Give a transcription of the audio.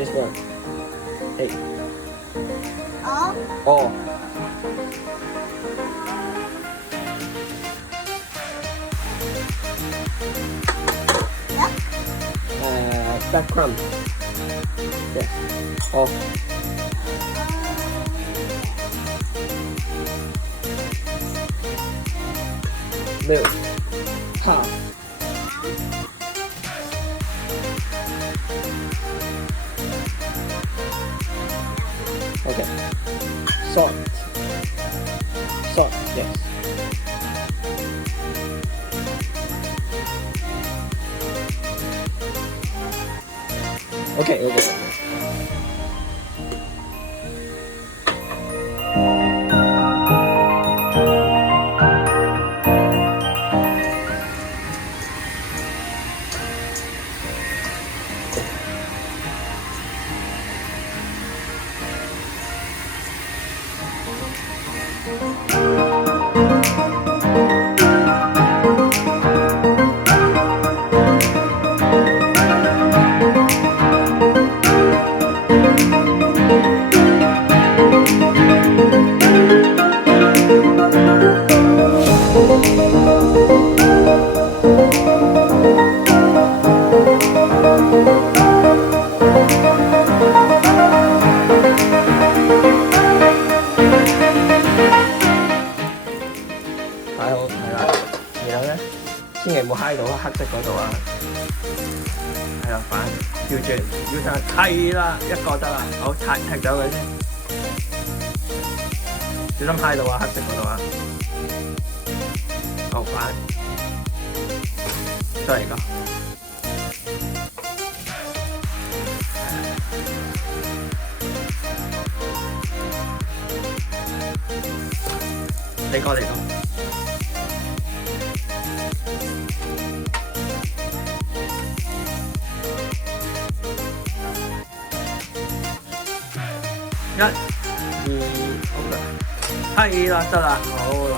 This one. Hey. Oh. Black crumb. Yes. Oh. Milk. Half. Okay. Salt. Salt, yes. Okay.擺好係啦，然後咧千祈唔好揩到黑色嗰度啊，係啦，反調轉要睇係啦，一個得啦，好踢走佢先，小心揩到啊黑色嗰度啊，好反，再嚟個，你過嚟個。1、2，好啦，係啦，得啦，好啦。